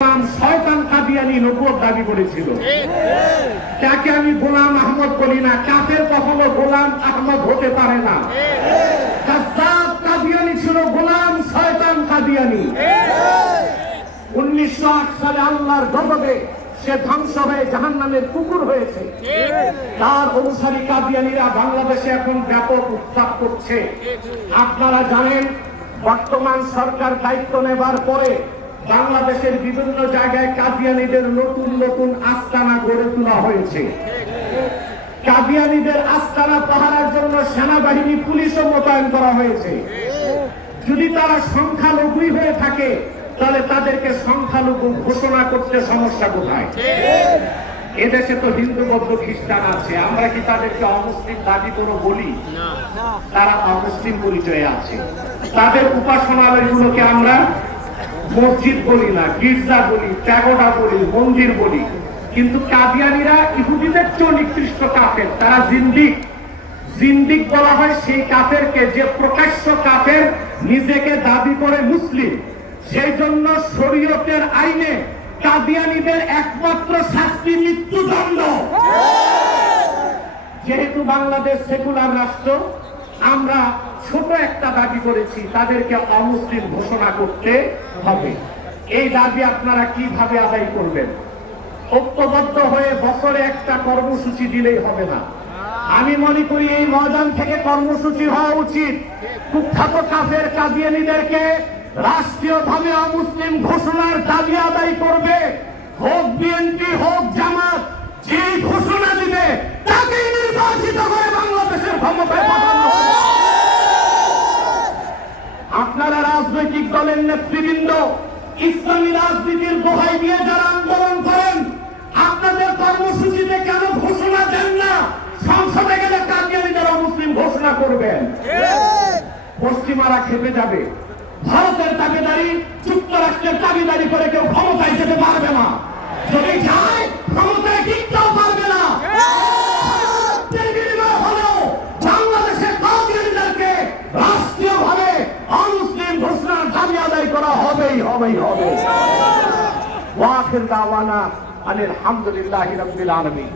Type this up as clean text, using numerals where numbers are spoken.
শয়তান কাদিয়ানি নবুয়ত দাবি করেছিল। তাকে আমি গোলাম আহমদ বলি না, কাফের কখনো গোলাম আহমদ হতে পারে না। কাযযাব কাদিয়ানি ছিল গোলাম শয়তান কাদিয়ানি। 1908 সালে আল্লাহর গজবে সে ধ্বংস হয়ে জাহান্নামের কুকুর হয়েছে। তার অনুসারী কাদিয়ানিরা বাংলাদেশে এখন ব্যাপক উৎপাত করছে। আপনারা জানেন, বর্তমান সরকার দায়িত্ব নেবার পরে বাংলাদেশের বিভিন্ন জায়গায় কাদিয়ানীদের নতুন নতুন আস্তানা গড়ে তোলা হয়েছে। কাদিয়ানীদের আস্তানা পাহারার জন্য সেনাবাহিনী, পুলিশও মোতায়েন করা হয়েছে। যদি তারা সংখ্যালঘুই হয়ে থাকে তাহলে তাদেরকে সংখ্যালঘু ঘোষণা করতে সমস্যা কোথায়? এদেশে তো হিন্দু, বৌদ্ধ, খ্রিস্টান আছে, আমরা কি তাদেরকে অমুসলিম দাবি করে বলি? তারা অমুসলিম পরিচয়ে আছে। তাদের উপাসনালয়গুলোকে আমরা মসজিদ বলি না, গির্জা বলি, প্যাগোডা বলি, মন্দির বলি। কিন্তু কাদিয়ানীরা ইহুদিদের চেয়ে নিকৃষ্ট কাফের, তারা জিন্দিক। জিন্দিক বলা হয় সেই কাফেরকে যে প্রকাশ্য কাফের, নিজেকে দাবি করে মুসলিম। সেই জন্য শরীয়তের আইনে কাদিয়ানীদের একমাত্র শাস্তি মৃত্যুদণ্ড। যেহেতু বাংলাদেশ সেকুলার রাষ্ট্র, আমরা ছোট একটা দাবি করেছি, তাদেরকে অমুসলিম ঘোষণা করতে হবে। এই দাবি আপনারা কিভাবে আদায় করবেন? ঐক্যবদ্ধ হয়ে বছরে একটা কর্মসূচি দিলেই হবে না। আমি মনে করি এই ময়দান থেকে কর্মসূচি হওয়া উচিত। কুখ্যাত কাফের কাদিয়ানীদেরকে রাষ্ট্রীয়ভাবে অমুসলিম ঘোষণার দাবি আদায় করবে। হোক বিএনপি, হোক জামাত, যে ঘোষণা দিবে তাকেই নির্বাচিত করে বাংলাদেশের ক্ষমতায় পাঠানো হবে। আপনারা রাজনৈতিক দলের নেতৃবৃন্দ ইসলামী রাজনীতির দোহাই দিয়ে যারা আন্দোলন করেন, আপনাদের কর্মসূচিতে কেন ঘোষণা দেন না? সংসদে গেলে কাদিয়ানীদের অমুসলিম ঘোষণা করবেন। পশ্চিমারা খেপে যাবে। ভারতের দাবিদারি, যুক্তরাষ্ট্রের দাবিদারি করে কেউ ক্ষমতায় যেতে পারবে না। যদি যায় ক্ষমতায় টিকতেও পারবে না। বাংলাদেশের কাদিয়ানীদেরকে রাষ্ট্রীয়ভাবে অমুসলিম ঘোষণার দাবি আদায় করা হবেই হবে। ওয়া আখির দাওয়ানা আলহামদুলিল্লাহি রাব্বিল আলামিন।